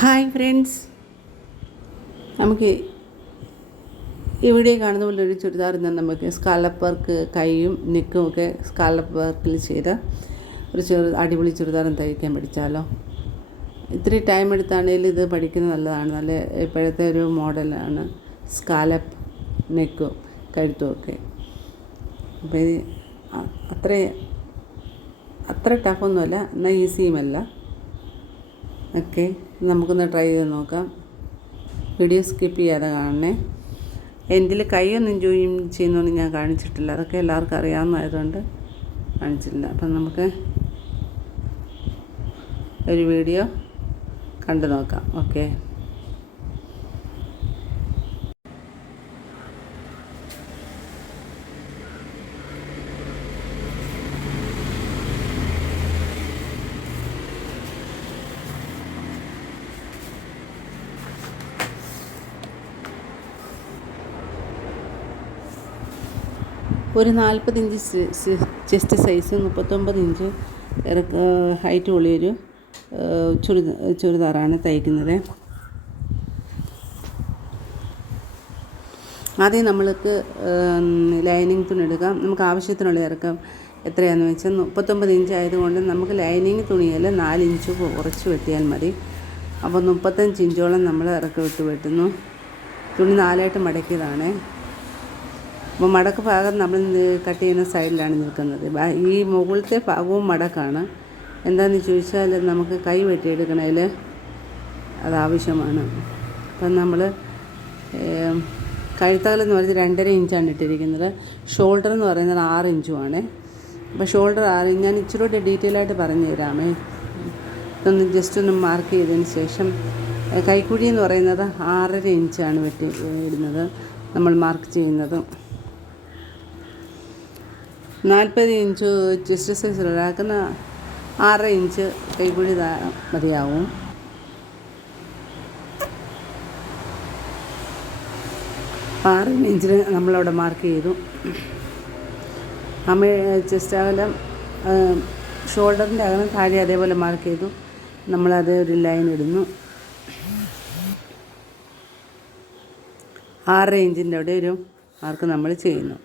Hi friends. നമുക്ക് ഇവിടെ കാണുന്ന പോലെ ഒരു ചുരിദാർ ഇന്ന് നമുക്ക് സ്കാലപ്പ് വർക്ക് കൈയും നെക്കും ഒക്കെ സ്കാലപ്പ് വർക്കിൽ ചെയ്ത ഒരു ചെറു അടിപൊളി ചുരിദാറും തയ്ക്കാൻ പഠിച്ചാലോ. ഇത്ര ടൈം എടുത്താണെങ്കിലും ഇത് പഠിക്കുന്നത് നല്ലതാണ്. നല്ല ഇപ്പോഴത്തെ ഒരു മോഡലാണ് സ്കാലപ്പ് നെക്കും കഴുത്തും ഒക്കെ. അപ്പോൾ ഇത് അത്ര അത്ര ടഫൊന്നുമല്ല എന്നാൽ ഈസിയുമല്ല ഓക്കെ നമുക്കൊന്ന് ട്രൈ ചെയ്ത് നോക്കാം. വീഡിയോ സ്കിപ്പ് ചെയ്യാതെ കാണണേ. എന്റെ കൈയൊന്നും ജോയിൻ ചെയ്യുന്നൊന്നും ഞാൻ കാണിച്ചിട്ടില്ല. അതൊക്കെ എല്ലാവർക്കും അറിയാവുന്നതായതുകൊണ്ട് കാണിച്ചില്ല അപ്പം നമുക്ക് ഒരു വീഡിയോ കണ്ടു നോക്കാം. ഓക്കെ ഒരു നാൽപ്പത് ഇഞ്ച് ചെസ്റ്റ് സൈസ് മുപ്പത്തൊമ്പത് ഇഞ്ച് ഹൈറ്റ് ഉള്ളിയൊരു ചുരിദാ ചുരിദാറാണ് തയ്ക്കുന്നത്. ആദ്യം നമ്മൾക്ക് ലൈനിങ് തുണി എടുക്കാം. നമുക്ക് ആവശ്യത്തിനുള്ള ഇറക്കം എത്രയാണെന്ന് വെച്ചാൽ മുപ്പത്തൊമ്പത് ഇഞ്ച് ആയതുകൊണ്ട് നമുക്ക് ലൈനിങ് തുണിയിൽ നാലിഞ്ച് കുറച്ച് വെട്ടിയാൽ മതി. അപ്പോൾ മുപ്പത്തഞ്ച് ഇഞ്ചോളം നമ്മൾ ഇറക്കം ഇട്ട് വെട്ടുന്നു. തുണി നാലായിട്ട് മടക്കിയതാണ്. അപ്പോൾ മടക്ക് ഭാഗം നമ്മൾ കട്ട് ചെയ്യുന്ന സൈഡിലാണ് നിൽക്കുന്നത്. ഈ മുകളിലത്തെ ഭാഗവും മടക്കാണ്. എന്താണെന്ന് ചോദിച്ചാൽ നമുക്ക് കൈ വെട്ടിയെടുക്കണതിൽ അത് ആവശ്യമാണ്. അപ്പം നമ്മൾ കഴുത്തകൽ എന്ന് പറയുന്നത് രണ്ടര ഇഞ്ചാണ് ഇട്ടിരിക്കുന്നത്. ഷോൾഡർ എന്ന് പറയുന്നത് ആറ് ഇഞ്ചുമാണ്. അപ്പോൾ ഷോൾഡർ ആറ് ഞാൻ ഇച്ചിരി കൂടെ ഡീറ്റെയിൽ ആയിട്ട് പറഞ്ഞു തരാമേ. ഇതൊന്ന് ജസ്റ്റ് ഒന്ന് മാർക്ക് ചെയ്തതിന് ശേഷം കൈക്കുഴി എന്ന് പറയുന്നത് ആറര ഇഞ്ചാണ് വെട്ടി ഇടുന്നത്. നമ്മൾ മാർക്ക് ചെയ്യുന്നത്. നാൽപ്പത് ഇഞ്ച് ചെസ്റ്റ് ഉള്ളതാക്കുന്ന ആറ് ഇഞ്ച് കൈക്കുഴി മതിയാവും. ആറ് ഇഞ്ചിന് നമ്മളവിടെ മാർക്ക് ചെയ്തു. അമ്മ ചെസ്റ്റ് അകലം ഷോൾഡറിന്റെ അകലം താഴെ അതേപോലെ മാർക്ക് ചെയ്തു. നമ്മളത് ഒരു ലൈൻ ഇടുന്നു. ആറ് ഇഞ്ചിന്റെ അവിടെ ഒരു മാർക്ക് നമ്മൾ ചെയ്യുന്നു.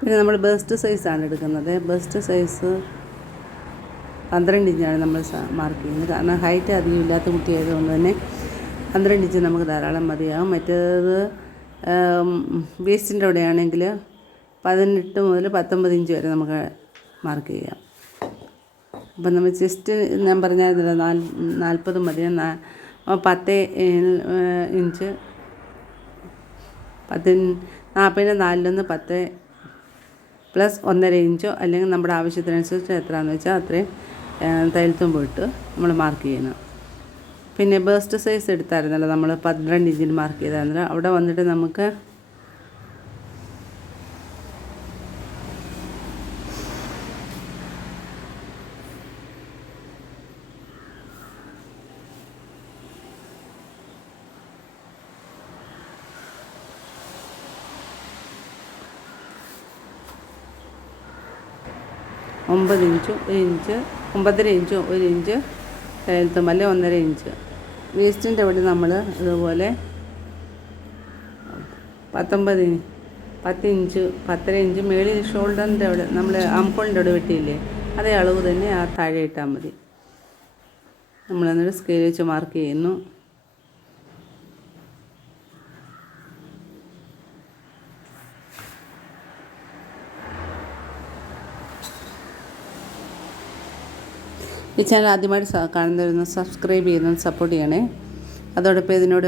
പിന്നെ നമ്മൾ ബെസ്റ്റ് സൈസാണ് എടുക്കുന്നത്. ബസ്റ്റ് സൈസ് പന്ത്രണ്ട് ഇഞ്ചാണ് നമ്മൾ മാർക്ക് ചെയ്യുന്നത്. കാരണം ഹൈറ്റ് അധികം ഇല്ലാത്ത കുട്ടിയായതുകൊണ്ട് തന്നെ പന്ത്രണ്ട് ഇഞ്ച് നമുക്ക് ധാരാളം മതിയാകും മറ്റേത് വേസ്റ്റിന്റെ അവിടെയാണെങ്കിൽ പതിനെട്ട് മുതൽ പത്തൊമ്പത് ഇഞ്ച് വരെ നമുക്ക് മാർക്ക് ചെയ്യാം. അപ്പം നമ്മൾ ചെസ്റ്റ് ഞാൻ പറഞ്ഞാൽ നാല് നാൽപ്പത് മതി പത്ത് ഇഞ്ച് പത്ത് നാൽപ്പതിന് നാലിലൊന്ന് പത്ത് പ്ലസ് ഒന്നര ഇഞ്ചോ അല്ലെങ്കിൽ നമ്മുടെ ആവശ്യത്തിനനുസരിച്ച് എത്രയാണെന്ന് വെച്ചാൽ അത്രയും തയ്യൽത്തും പോയിട്ട് നമ്മൾ മാർക്ക് ചെയ്യണം. പിന്നെ ബേസ്റ്റ് സൈസ് എടുത്തായിരുന്നല്ലോ നമ്മൾ പന്ത്രണ്ട് ഇഞ്ചിന് മാർക്ക് ചെയ്തായിരുന്നല്ലോ. അവിടെ വന്നിട്ട് നമുക്ക് ഒമ്പത് ഇഞ്ചും ഒരു ഇഞ്ച് ഒമ്പതര ഇഞ്ചും ഒരു ഇഞ്ച് എഴുത്തുമല്ല ഒന്നര ഇഞ്ച്. വേസ്റ്റിന്റെ അവിടെ നമ്മൾ ഇതുപോലെ പത്തൊമ്പത് പത്ത് ഇഞ്ച് പത്തര ഇഞ്ച് മേളിൽ ഷോൾഡറിന്റെ അവിടെ നമ്മൾ അമ്പോളിന്റെ അവിടെ വെട്ടിയില്ലേ അതേ അളവ് തന്നെ ആ താഴെ ഇട്ടാൽ മതി. നമ്മൾ എന്നിട്ട് സ്കെയിൽ വെച്ച് മാർക്ക് ചെയ്യുന്നു. ഈ ചാനൽ ആദ്യമായിട്ട് കാണുന്നവരൊന്ന് സബ്സ്ക്രൈബ് ചെയ്യുന്ന സപ്പോർട്ട് ചെയ്യണേ. അതോടൊപ്പം ഇതിനോട്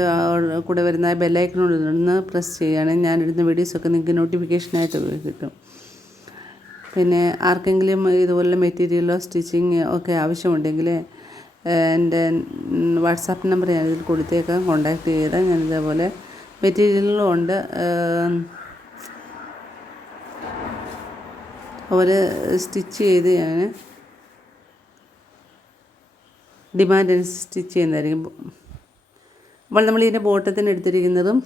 കൂടെ വരുന്ന ബെല്ലൈക്കനോട് ഒന്ന് പ്രസ് ചെയ്യുകയാണ്. ഞാനിടുന്ന വീഡിയോസൊക്കെ നിങ്ങൾക്ക് നോട്ടിഫിക്കേഷനായിട്ട് കിട്ടും. പിന്നെ ആർക്കെങ്കിലും ഇതുപോലുള്ള മെറ്റീരിയലോ സ്റ്റിച്ചിങ് ഒക്കെ ആവശ്യമുണ്ടെങ്കിൽ എന്റെ വാട്സാപ്പ് നമ്പർ ഞാനിതിൽ കൊടുത്തേക്കാം. കോണ്ടാക്ട് ചെയ്താൽ ഞാൻ ഇതേപോലെ മെറ്റീരിയലും ഉണ്ട്. അവർ സ്റ്റിച്ച് ചെയ്ത് ഞാൻ ഡിമാൻഡ് അനുസരിച്ച് സ്റ്റിച്ച് ചെയ്യുന്നതായിരിക്കും. അപ്പോൾ നമ്മൾ ഇതിന്റെ ബോട്ടത്തിന് എടുത്തിരിക്കുന്നതും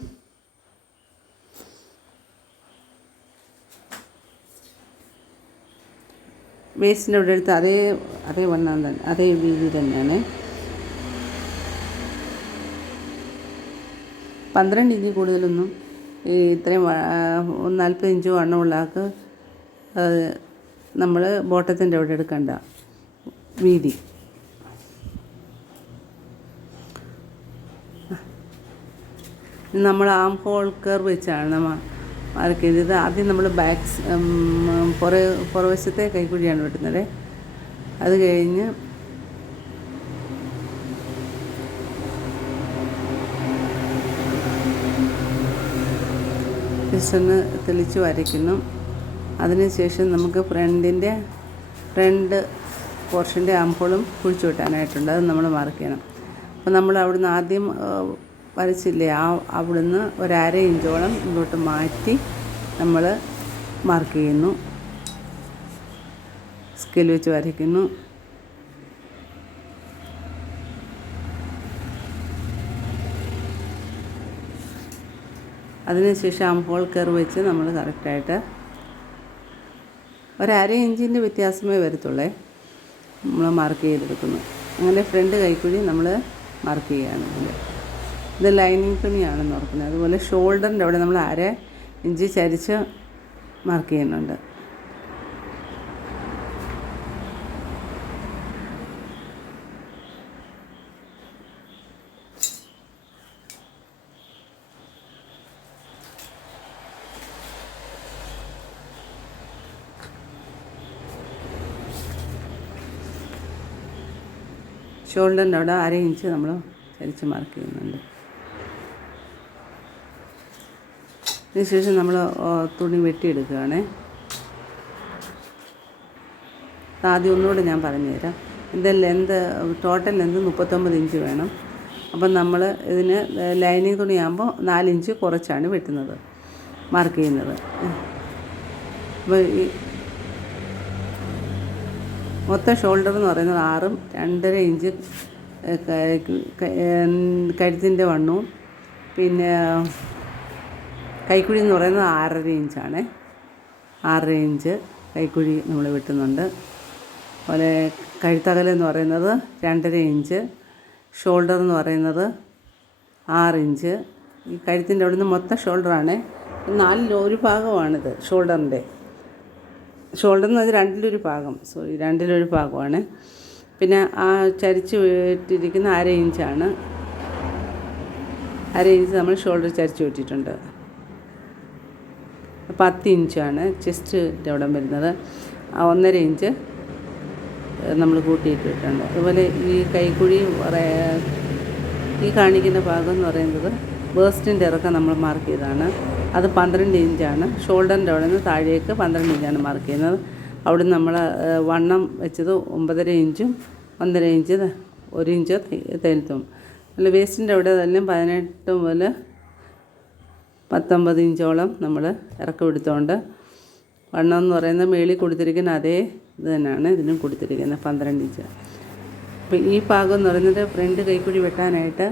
വേസ്റ്റിന്റെ അവിടെ എടുത്ത് അതേ അതേ വണ്ണം തന്നെ അതേ വീതി തന്നെയാണ്. പന്ത്രണ്ട് ഇഞ്ച് കൂടുതലൊന്നും ഈ ഇത്രയും നാൽപ്പത് ഇഞ്ച് വണ്ണമുള്ള ആൾക്ക് നമ്മൾ ബോട്ടത്തിന്റെ അവിടെ എടുക്കണ്ട. വീതി. നമ്മൾ ആം ഹോൾ കർവ് വെച്ചാണ് മാർക്ക് ചെയ്തത് ആദ്യം നമ്മൾ ബാക്ക് പുറ പുറവശത്തെ കൈക്കുഴിയാണ് വെട്ടുന്നത്. അത് കഴിഞ്ഞ് ജസ്റ്റ് ഒന്ന് തെളിച്ച് വരയ്ക്കുന്നു. അതിനുശേഷം നമുക്ക് ഫ്രണ്ടിന്റെ ഫ്രണ്ട് പോർഷന്റെ ആംഹോളും കുഴിച്ചു വെട്ടാനായിട്ടുണ്ട്. അത് നമ്മൾ മാർക്ക് ചെയ്യണം അപ്പോൾ നമ്മൾ അവിടുന്ന് ആദ്യം വരച്ചില്ലേ? ആ അവിടുന്ന് ഒരര ഇഞ്ചോളം ഇങ്ങോട്ട് മാറ്റി നമ്മൾ മാർക്ക് ചെയ്യുന്നു. സ്കെയിൽ വെച്ച് വരയ്ക്കുന്നു. അതിനുശേഷം അമ്പോൾ കർവ് വെച്ച് നമ്മൾ കറക്റ്റായിട്ട് ഒരര ഇഞ്ചിന്റെ വ്യത്യാസമേ വരത്തുള്ളേ. നമ്മൾ മാർക്ക് ചെയ്തെടുക്കുന്നു. അങ്ങനെ ഫ്രണ്ട് കൈക്കുഴി നമ്മൾ മാർക്ക് ചെയ്യുകയാണ് ഇത് ലൈനിങ് തുണിയാണെന്ന് ഓർക്കുന്നത്. അതുപോലെ ഷോൾഡറിന്റെ അവിടെ നമ്മൾ അര ഇഞ്ച് ചരിച്ച് മാർക്ക് ചെയ്യുന്നുണ്ട്. ഷോൾഡറിന്റെ അവിടെ അര ഇഞ്ച് നമ്മൾ ചരിച്ച് മാർക്ക് ചെയ്യുന്നുണ്ട്. അതിനുശേഷം നമ്മൾ തുണി വെട്ടിയെടുക്കുകയാണേ. ആദ്യം ഒന്നുകൂടെ ഞാൻ പറഞ്ഞു തരാം ഇതിന്റെ ലെന്ത് ടോട്ടൽ ലെന്ത് മുപ്പത്തൊമ്പത് ഇഞ്ച് വേണം. അപ്പം നമ്മൾ ഇതിന് ലൈനിങ് തുണിയാകുമ്പോൾ നാലിഞ്ച് കുറച്ചാണ് വെട്ടുന്നത് മാർക്ക് ചെയ്യുന്നത്. അപ്പോൾ ഈ മൊത്തം ഷോൾഡർ എന്ന് പറയുന്നത് ആറും രണ്ടര ഇഞ്ച് കഴുത്തിന്റെ വണ്ണവും. പിന്നെ കൈക്കുഴി എന്ന് പറയുന്നത് ആറര ഇഞ്ചാണ്. ആറര ഇഞ്ച് കൈക്കുഴി നമ്മൾ വെട്ടുന്നുണ്ട്. അതുപോലെ കഴുത്തകൽ എന്ന് പറയുന്നത് രണ്ടര ഇഞ്ച് ഷോൾഡർ എന്ന് പറയുന്നത് ആറ് ഇഞ്ച്. ഈ കഴുത്തിന്റെ അവിടെ നിന്ന് മൊത്തം ഷോൾഡറാണ് നാലിൽ ഒരു ഭാഗമാണിത് ഷോൾഡറിന്റെ ഷോൾഡർ എന്ന് പറഞ്ഞാൽ രണ്ടിലൊരു ഭാഗം. സോറി രണ്ടിലൊരു ഭാഗമാണ്. പിന്നെ ആ ചരിച്ച് വിട്ടിരിക്കുന്ന അര ഇഞ്ചാണ്. അര ഇഞ്ച് നമ്മൾ ഷോൾഡർ ചരിച്ച് വിട്ടിട്ടുണ്ട് പത്ത് ഇഞ്ചാണ് ചെസ്റ്റ് അവിടെ വരുന്നത്. ഒന്നര ഇഞ്ച് നമ്മൾ കൂട്ടിയിട്ടിട്ടുണ്ട്. അതുപോലെ ഈ കൈക്കുഴി ഈ കാണിക്കുന്ന ഭാഗം എന്ന് പറയുന്നത് വേസ്റ്റിന്റെ ഇറക്കം നമ്മൾ മാർക്ക് ചെയ്തതാണ്. അത് പന്ത്രണ്ട് ഇഞ്ചാണ്. ഷോൾഡറിന്റെ അവിടെ നിന്ന് താഴേക്ക് പന്ത്രണ്ട് ഇഞ്ചാണ് മാർക്ക് ചെയ്യുന്നത്. അവിടെ നമ്മൾ വണ്ണം വെച്ചത് ഒമ്പതര ഇഞ്ചും ഒന്നര ഇഞ്ച് ഒരു ഇഞ്ച് തേനത്തും അല്ല വേസ്റ്റിന്റെ അവിടെ എല്ലാം പതിനെട്ട് മുതൽ പത്തൊമ്പത് ഇഞ്ചോളം നമ്മൾ ഇറക്കം എടുത്തുകൊണ്ട് വണ്ണം എന്ന് പറയുന്ന മേളിൽ കൊടുത്തിരിക്കുന്ന അതേ ഇത് തന്നെയാണ് ഇതിനും കൊടുത്തിരിക്കുന്നത് പന്ത്രണ്ട് ഇഞ്ച്. അപ്പം ഈ ഭാഗം എന്ന് പറയുന്നത് ഫ്രണ്ട് കൈക്കുഴി വെട്ടാനായിട്ട്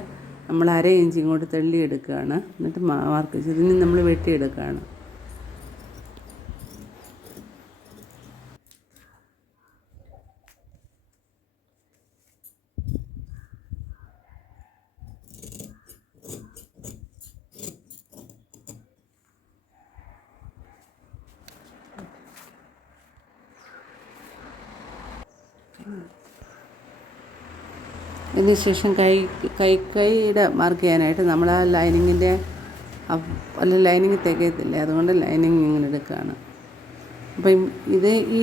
നമ്മൾ അര ഇഞ്ച് ഇങ്ങോട്ട് തള്ളിയെടുക്കുകയാണ്. എന്നിട്ട് മാർക്ക് ഇതിന് നമ്മൾ വെട്ടിയെടുക്കുകയാണ്. ഇതിന് ശേഷം കൈ കൈ കൈയുടെ മാർക്ക് ചെയ്യാനായിട്ട് നമ്മൾ ആ ലൈനിങ്ങിന്റെ അല്ല ലൈനിങ് തികയത്തില്ലേ. അതുകൊണ്ട് ലൈനിങ് ഇങ്ങനെ എടുക്കുകയാണ്. അപ്പം ഇത് ഈ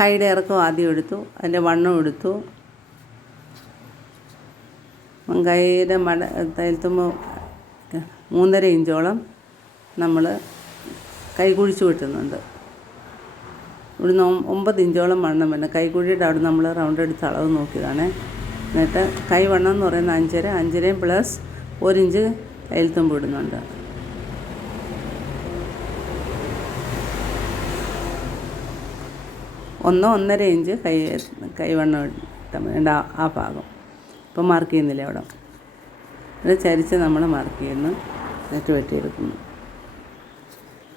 കൈയുടെ ഇറക്കം ആദ്യം എടുത്തു. അതിന്റെ വണ്ണം എടുത്തു. കൈയുടെ മട തയ്യൽത്തുമ്പോൾ മൂന്നര ഇഞ്ചോളം നമ്മൾ കൈ കുഴിച്ച് വെട്ടുന്നുണ്ട്. ഇവിടുന്ന് ഒമ്പത് ഇഞ്ചോളം വണ്ണം വേണം കൈകുഴിയുടെ അവിടെ നമ്മൾ റൗണ്ട് എടുത്ത് അളവ് നോക്കിയതാണ്. എന്നിട്ട് കൈ വണ്ണം എന്ന് പറയുന്ന അഞ്ചര അഞ്ചരയും പ്ലസ് ഒരിഞ്ച് ഇഞ്ച് തുമ്പ് ഇടുന്നുണ്ട്. ഒന്നോ ഒന്നര ഇഞ്ച് കൈ കൈവണ്ണം വേണ്ട ആ ഭാഗം. ഇപ്പം മാർക്ക് ചെയ്യുന്നില്ല അവിടെ. ഇത് ചരിച്ച് നമ്മൾ മാർക്ക് ചെയ്യുന്നു. എന്നിട്ട് വെട്ടിയെടുക്കുന്നു.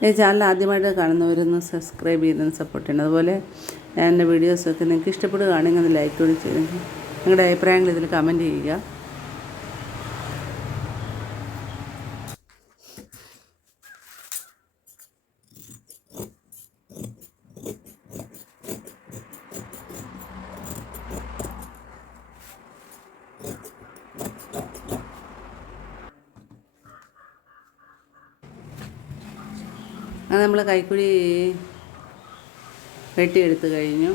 ഈ ചാനൽ ആദ്യമായിട്ട് കാണുന്നവരൊന്ന് സബ്സ്ക്രൈബ് ചെയ്തൊന്ന് സപ്പോർട്ട് ചെയ്യണം. അതുപോലെ എന്റെ വീഡിയോസൊക്കെ നിങ്ങൾക്ക് ഇഷ്ടപ്പെടുകയാണെങ്കിൽ ഒന്ന് ലൈക്ക് കൂടി ചെയ്യുന്നത് നിങ്ങളുടെ അഭിപ്രായങ്ങൾ ഇതിൽ കമന്റ് ചെയ്യുക. അത് നമ്മൾ കൈക്കുഴി വെട്ടിയെടുത്ത് കഴിഞ്ഞു.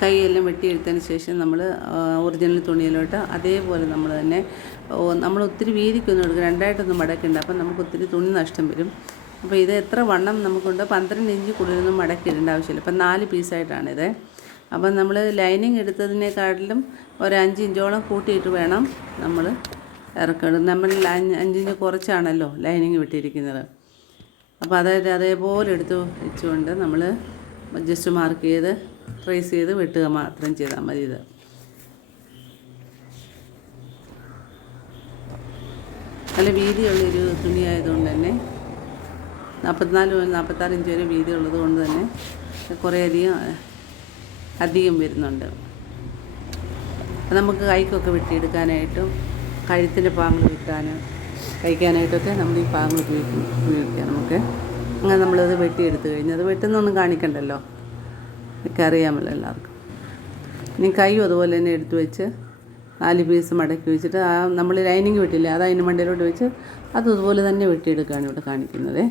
കൈയെല്ലാം വെട്ടിയെടുത്തതിന് ശേഷം നമ്മൾ ഒറിജിനൽ തുണിയിലോട്ട് അതേപോലെ നമ്മൾ തന്നെ നമ്മൾ ഒത്തിരി വീതിക്കൊന്നും എടുക്കുക രണ്ടായിട്ടൊന്നും മടക്കണ്ട അപ്പം നമുക്ക് ഒത്തിരി തുണി നഷ്ടം വരും. അപ്പോൾ ഇത് എത്ര വണ്ണം നമുക്കുണ്ട്? പന്ത്രണ്ട് ഇഞ്ച് കൂടുതലൊന്നും മടക്കി ഇടേണ്ട ആവശ്യമില്ല. ഇപ്പം നാല് പീസായിട്ടാണിത്. അപ്പം നമ്മൾ ലൈനിങ് എടുത്തതിനേക്കാട്ടിലും ഒരു ഇഞ്ചോളം കൂട്ടിയിട്ട് വേണം നമ്മൾ ഇറക്കണം. നമ്മൾ അഞ്ച് അഞ്ചിഞ്ച് കുറച്ചാണല്ലോ ലൈനിങ് വിട്ടിരിക്കുന്നത്. അപ്പോൾ അതായത് അതേപോലെ എടുത്ത് വെച്ചുകൊണ്ട് നമ്മൾ ജസ്റ്റ് മാർക്ക് ചെയ്ത് ട്രേസ് ചെയ്ത് വെട്ടുക മാത്രം ചെയ്താൽ മതി ഇത്. നല്ല വീതിയുള്ളൊരു തുണിയായതുകൊണ്ട് തന്നെ നാൽപ്പത്തിനാല് നാൽപ്പത്താറ് ഇഞ്ച് വരെ വീതി ഉള്ളത് കൊണ്ട് തന്നെ കുറേയധികം അധികം വരുന്നുണ്ട്. നമുക്ക് കൈക്കൊക്കെ വെട്ടിയെടുക്കാനായിട്ടും കഴുത്തിന്റെ പാങ്ങൾ വെട്ടാനും കഴിക്കാനായിട്ടൊക്കെ നമ്മൾ ഈ പാങ്ങൾ ഉപയോഗിക്കും ഉപയോഗിക്കാം നമുക്ക്. അങ്ങനെ നമ്മളത് വെട്ടിയെടുത്ത് കഴിഞ്ഞാൽ അത് വെട്ടുന്നൊന്നും കാണിക്കണ്ടല്ലോ. ഒക്കെ അറിയാമല്ലോ എല്ലാവർക്കും. ഇനി കൈയും അതുപോലെ തന്നെ എടുത്ത് വെച്ച് നാല് പീസ് മടക്കി വെച്ചിട്ട് ആ നമ്മൾ ലൈനിങ് വെട്ടില്ല അത് അതിന് മണ്ടയിലോട്ട് വെച്ച് അത് അതുപോലെ തന്നെ വെട്ടിയെടുക്കുകയാണ് ഇവിടെ കാണിക്കുന്നത്.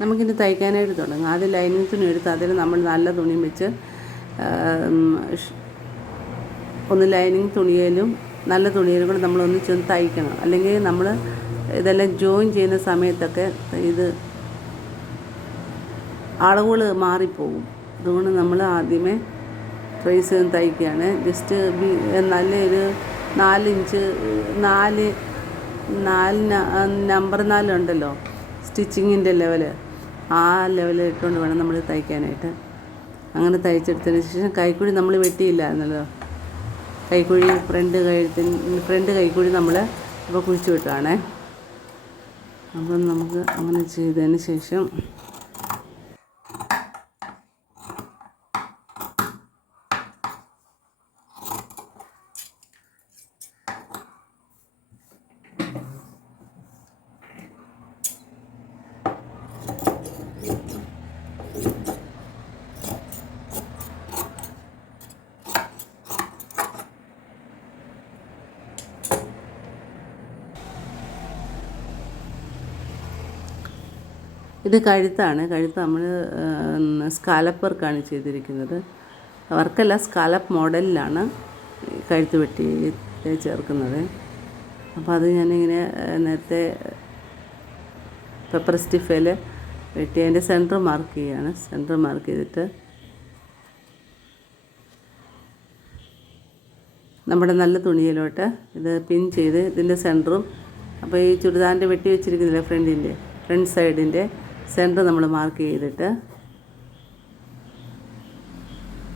നമുക്കിനി തയ്ക്കാനായിട്ട് തുടങ്ങാം. ആദ്യം ലൈനിങ് തുണി എടുത്ത് അതിൽ നമ്മൾ നല്ല തുണി വെച്ച് ഒന്ന് ലൈനിങ് തുണിയിലും നല്ല തുണിയിലും കൂടെ നമ്മൾ ഒന്നിച്ചൊന്ന് തയ്ക്കണം. അല്ലെങ്കിൽ നമ്മൾ ഇതെല്ലാം ജോയിൻ ചെയ്യുന്ന സമയത്തൊക്കെ ഇത് അളവുകൾ മാറിപ്പോകും. അതുകൊണ്ട് നമ്മൾ ആദ്യമേ ട്രേസ് തയ്ക്കുകയാണ്. ജസ്റ്റ് നല്ലൊരു നാലിഞ്ച് നാല് നാല് നമ്പർ നാലുണ്ടല്ലോ സ്റ്റിച്ചിങ്ങിന്റെ ലെവൽ ആ ലെവലിൽ ഇട്ടുകൊണ്ട് വേണം നമ്മൾ തയ്ക്കാനായിട്ട്. അങ്ങനെ തയ്ച്ചെടുത്തതിന് ശേഷം കൈക്കുഴി നമ്മൾ വെട്ടിയില്ല വെട്ടിയില്ലായിരുന്നല്ലോ. കൈക്കുഴി ഫ്രണ്ട് കഴുത്തിന് ഫ്രണ്ട് കൈക്കുഴി നമ്മൾ ഇപ്പോൾ കുഴിച്ചു വിട്ടാണേ അപ്പം നമുക്ക് അങ്ങനെ ചെയ്തതിന് ശേഷം ഇത് കഴുത്താണ്. കഴുത്ത് നമ്മൾ സ്കാലപ്പ് വർക്കാണ് ചെയ്തിരിക്കുന്നത്. വർക്കല്ല സ്കാലപ്പ് മോഡലിലാണ് കഴുത്ത് വെട്ടി ചേർക്കുന്നത്. അപ്പോൾ അത് ഞാനിങ്ങനെ നേരത്തെ പെപ്പർ സ്റ്റിഫയിൽ വെട്ടി അതിന്റെ സെന്റർ മാർക്ക് ചെയ്യുകയാണ് സെന്റർ മാർക്ക് ചെയ്തിട്ട് നമ്മുടെ നല്ല തുണിയിലോട്ട് ഇത് പിൻ ചെയ്ത് ഇതിന്റെ സെന്ററും അപ്പോൾ ഈ ചുരിദാറിന്റെ വെട്ടി വെച്ചിരിക്കുന്നില്ല ഫ്രണ്ടിന്റെ ഫ്രണ്ട് സൈഡിന്റെ സെന്റർ നമ്മൾ മാർക്ക് ചെയ്തിട്ട്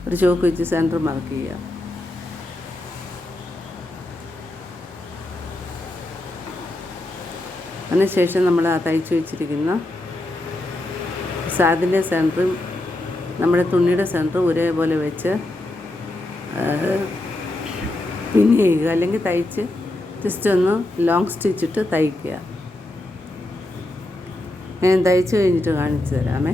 ഒരു ചോക്ക് വെച്ച് സെന്റർ മാർക്ക് ചെയ്യുക അതിനുശേഷം നമ്മൾ ആ തയ്ച്ച് വെച്ചിരിക്കുന്ന സാദിന്റെ സെന്ററും നമ്മുടെ തുണിയുടെ സെന്ററും ഒരേപോലെ വെച്ച് പിന്നെ ചെയ്യുക അല്ലെങ്കിൽ തയ്ച്ച് ജസ്റ്റ് ഒന്ന് ലോങ് സ്റ്റിച്ചിട്ട് തയ്ക്കുക. ഞാൻ തയ്ച്ച് കഴിഞ്ഞിട്ട് കാണിച്ചു തരാമേ.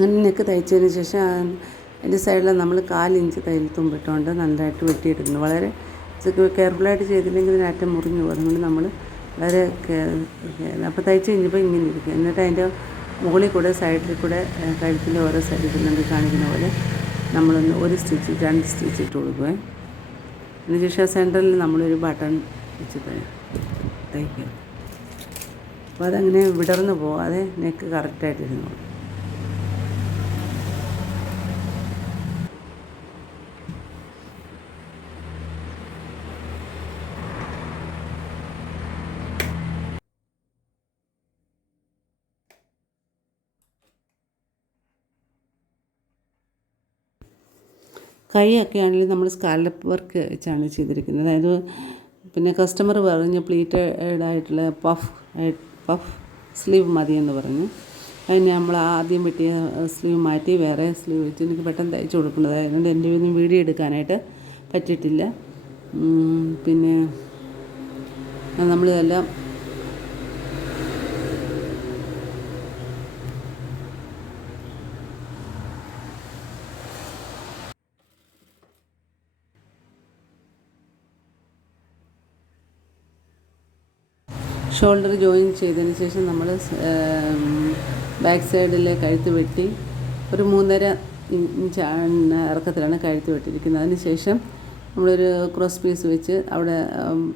അങ്ങനെ നെക്ക് തയ്ച്ചതിന് ശേഷം അതിന്റെ സൈഡിൽ നമ്മൾ കാലിഞ്ച് തയ്യൽ തുമ്പിട്ടുകൊണ്ട് നന്നായിട്ട് വെട്ടിയെടുക്കുന്നു. വളരെ കെയർഫുള്ളായിട്ട് ചെയ്തില്ലെങ്കിൽ ഇതിനറ്റം മുറിഞ്ഞു പോകും. അതുകൊണ്ട് നമ്മൾ വളരെ അപ്പോൾ തയ്ച്ച് കഴിഞ്ഞപ്പോൾ ഇങ്ങനെ ഇരിക്കും. എന്നിട്ട് അതിന്റെ മുകളിൽ കൂടെ സൈഡിൽ കൂടെ കഴുത്തിന്റെ ഓരോ സൈഡിൽ നമുക്ക് കാണിക്കുന്ന പോലെ നമ്മളൊന്ന് ഒരു സ്റ്റിച്ച് രണ്ട് സ്റ്റിച്ച് ഇട്ട് കൊടുക്കുവേ. അതിനുശേഷം സെന്ററിൽ നമ്മളൊരു ബട്ടൺ വെച്ച് തയ്ക്കും അപ്പോൾ അതങ്ങനെ വിടർന്നു പോകാതെ നെക്ക് കറക്റ്റായിട്ടിരുന്നു കൈയൊക്കെ ആണെങ്കിലും നമ്മൾ സ്കാലപ്പ് വർക്ക് വെച്ചാണ് ചെയ്തിരിക്കുന്നത്. അതായത് പിന്നെ കസ്റ്റമർ പറഞ്ഞ് പ്ലീറ്റഡ് ആയിട്ടുള്ള പഫ് പഫ് സ്ലീവ് മതിയെന്ന് പറഞ്ഞു. അതിന് നമ്മൾ ആദ്യം വെട്ടിയ സ്ലീവ് മാറ്റി വേറെ സ്ലീവ് വെച്ച് എനിക്ക് പെട്ടെന്ന് തയ്ച്ചു കൊടുക്കേണ്ടതായതുകൊണ്ട് എന്റെ ഒന്നും വീഡിയോ എടുക്കാനായിട്ട് പറ്റിയിട്ടില്ല. പിന്നെ നമ്മളിതെല്ലാം ഷോൾഡർ ജോയിൻ ചെയ്തതിന് ശേഷം നമ്മൾ ബാക്ക് സൈഡിലെ കഴുത്ത് വെട്ടി ഒരു മൂന്നര ഇഞ്ച് ഇറക്കത്തിലാണ് കഴുത്ത് വെട്ടിയിരിക്കുന്നത്. അതിന് ശേഷം നമ്മളൊരു ക്രോസ് പീസ് വെച്ച് അവിടെ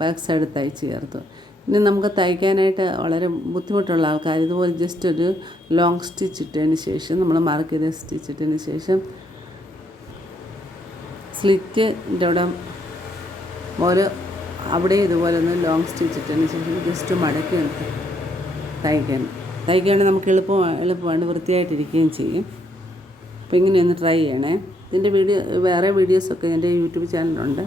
ബാക്ക് സൈഡ് തയ്ച്ച് ചേർത്തു. ഇനി നമുക്ക് തയ്ക്കാനായിട്ട് വളരെ ബുദ്ധിമുട്ടുള്ള ആൾക്കാർ ഇതുപോലെ ജസ്റ്റ് ഒരു ലോങ് സ്റ്റിച്ച് ഇട്ടതിന് ശേഷം നമ്മൾ മാർക്ക് ചെയ്ത സ്റ്റിച്ച് ഇട്ടതിന് ശേഷം സ്ലിറ്റിന്റെ അവിടെ ഓരോ അവിടെ ഇതുപോലെ ഒന്ന് ലോങ് സ്റ്റിച്ച് ഇട്ടതിന് ശേഷം ജസ്റ്റ് മടക്കി നിർത്തി തയ്ക്കാൻ. തയ്ക്കുകയാണെങ്കിൽ നമുക്ക് എളുപ്പം എളുപ്പമാണ് വൃത്തിയായിട്ടിരിക്കുകയും ചെയ്യും. അപ്പോൾ ഇങ്ങനെയൊന്ന് ട്രൈ ചെയ്യണേ. ഇതിന്റെ വീഡിയോ വേറെ വീഡിയോസൊക്കെ എന്റെ യൂട്യൂബ് ചാനലുണ്ട്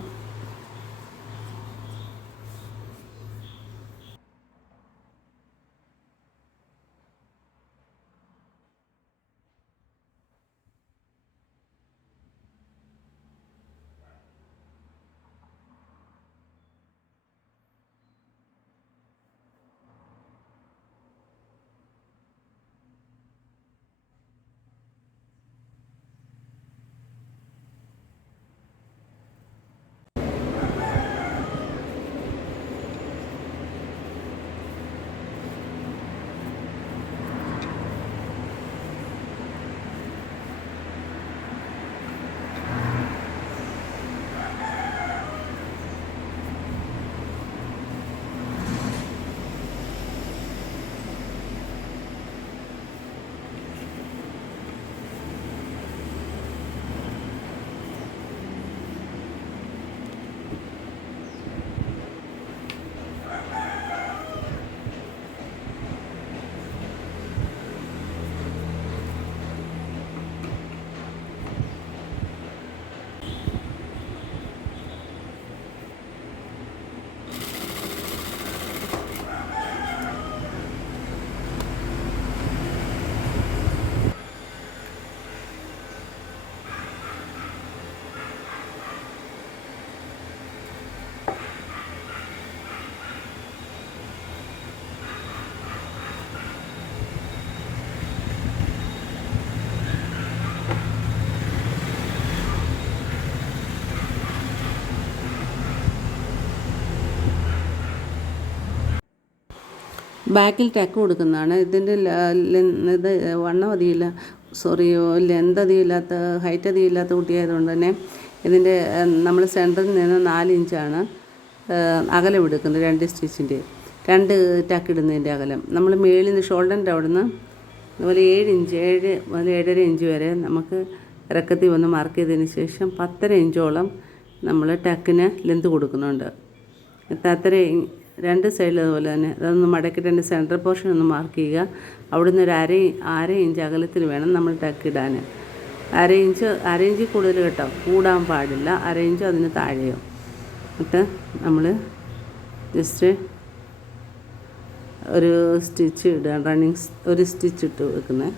ബാക്കിൽ ടക്ക് കൊടുക്കുന്നതാണ്. ഇതിന്റെ ഇത് വണ്ണം അധികമില്ല. സോറി ലെന്ത് അധികമില്ലാത്ത ഹൈറ്റ് അധികമില്ലാത്ത കുട്ടിയായതുകൊണ്ട് തന്നെ ഇതിന്റെ നമ്മൾ സെന്ററിൽ നിന്ന് നാല് ഇഞ്ചാണ് അകലം എടുക്കുന്നത് രണ്ട് സ്റ്റിച്ചിന്റെ രണ്ട് ടക്ക് ഇടുന്നതിന്റെ അകലം. നമ്മൾ മേളിൽ നിന്ന് ഷോൾഡറിന്റെ അവിടെ നിന്ന് അതുപോലെ ഏഴ് ഇഞ്ച് ഏഴ് മുതൽ ഏഴര ഇഞ്ച് വരെ നമുക്ക് ഇറക്കത്തിൽ വന്ന് മാർക്ക് ചെയ്തതിന് ശേഷം പത്തര ഇഞ്ചോളം നമ്മൾ ടക്കിന് ലെന്ത് കൊടുക്കുന്നുണ്ട്. അത്ര രണ്ട് സൈഡിൽ അതുപോലെ തന്നെ. അതൊന്ന് മടക്കിയിട്ട് രണ്ട് സെന്റർ പോർഷൻ ഒന്ന് മാർക്ക് ചെയ്യുക. അവിടുന്ന് ഒരു അര അര ഇഞ്ച് അകലത്തിൽ വേണം നമ്മൾ ടക്ക് ഇടാൻ. അര ഇഞ്ച് അര ഇഞ്ച് കൂടുതൽ കേട്ടോ. കൂടാൻ പാടില്ല. അര ഇഞ്ച് അതിന് താഴെയോ. എന്നിട്ട് നമ്മൾ ജസ്റ്റ് ഒരു സ്റ്റിച്ച് ഇടുക. റണ്ണിങ് ഒരു സ്റ്റിച്ച് ഇട്ട് വെക്കുന്നത്